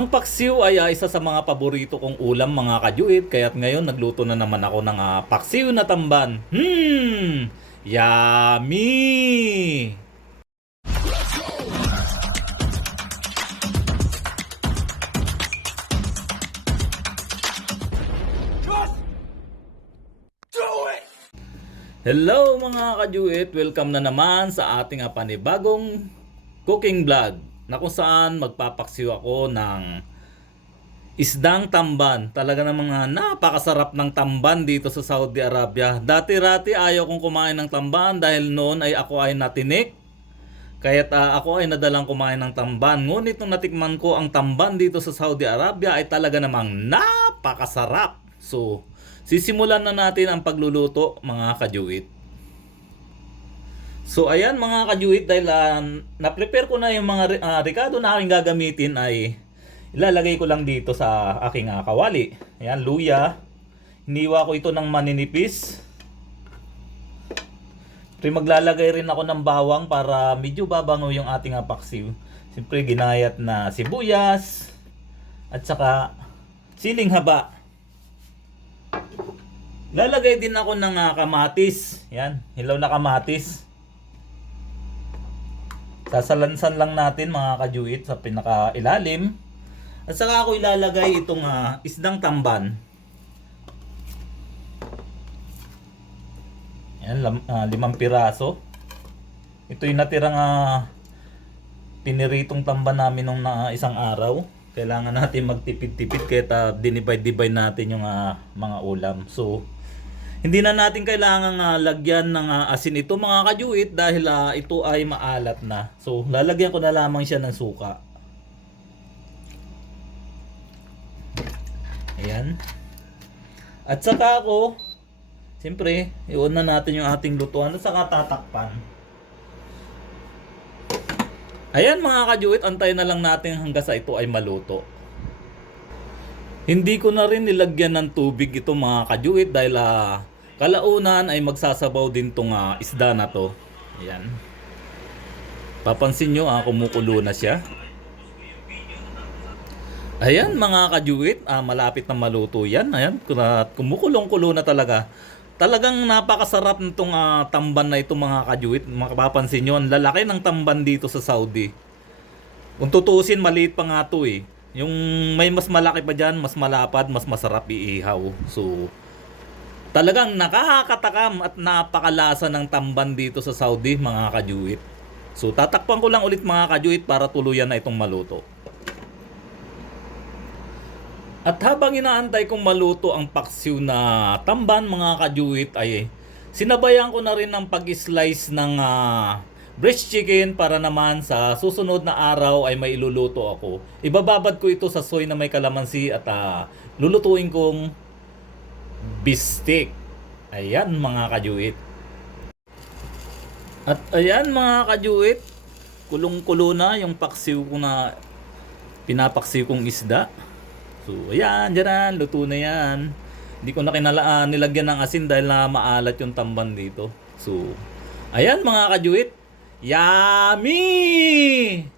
Ang paksiw ay isa sa mga paborito kong ulam mga kajuit, kaya't ngayon nagluto na naman ako ng paksiw na tamban. Yummy! Hello mga kajuit! Welcome na naman sa ating panibagong cooking vlog na kung saan magpapaksiw ako ng isdang tamban. Talaga namang napakasarap ng tamban dito sa Saudi Arabia. Dati-rati ayaw kong kumain ng tamban dahil noon ay ako ay natinik. Kaya't ako ay nadalang kumain ng tamban. Ngunit nung natikman ko ang tamban dito sa Saudi Arabia ay talaga namang napakasarap. So, sisimulan na natin ang pagluluto mga kajuit. So ayan mga kajuit, dahil na-prepare ko na yung mga ricado na aking gagamitin ay ilalagay ko lang dito sa aking kawali. Ayan, luya. Hiniwa ko ito ng maninipis. Pero maglalagay rin ako ng bawang para medyo babango yung ating paksiw. Siyempre ginayat na sibuyas at saka siling haba. Lalagay din ako ng kamatis. Yan, hilaw na kamatis. Sasalansan lang natin mga kajuit sa pinakailalim. At saka ako ilalagay itong isdang tamban. Yan, 5 piraso. Ito yung natirang piniritong tamban namin nung isang araw. Kailangan natin magtipid-tipid kaya dinivide-divide natin yung mga ulam. So, hindi na natin kailangan lagyan ng asin ito mga kajuit dahil ito ay maalat na. So, lalagyan ko na lamang siya ng suka. Ayan. At saka ako, siyempre, iwan na natin yung ating lutuan at saka tatakpan. Ayan mga kajuit, antayin na lang natin hanggang sa ito ay maluto. Hindi ko na rin nilagyan ng tubig ito mga kajuit dahil kalaunan ay magsasabaw din tong isda na to. Ayan. Papansin nyo kumukulo na siya. Ayan mga kajuit, malapit na maluto yan. Ayan, kumukulong-kulo na talaga. Talagang napakasarap nitong tamban na ito mga kajuit. Mapapansin nyo, ang lalaki ng tamban dito sa Saudi. Kung tutuusin, maliit pa nga ito eh. Yung may mas malaki pa dyan, mas malapad, mas masarap iihaw. So, talagang nakakatakam at napakalasa ng tamban dito sa Saudi mga kajuit. So, tatakpan ko lang ulit mga kajuit para tuluyan na itong maluto. At habang inaantay kong maluto ang paksiw na tamban mga kajuit ay sinabayan ko na rin ng pag-slice ng breast chicken para naman sa susunod na araw ay may iluluto ako. Ibababad ko ito sa soy na may kalamansi at lulutuin kong bistek. Ayan mga kajuit. At ayan mga kajuit, kulong-kulo na yung paksiw ko na pinapaksiw kong isda. So, ayan, dyan, luto na yan. Hindi ko na nilagyan ng asin dahil maalat yung tamban dito. So, ayan mga kajuit. Yummy!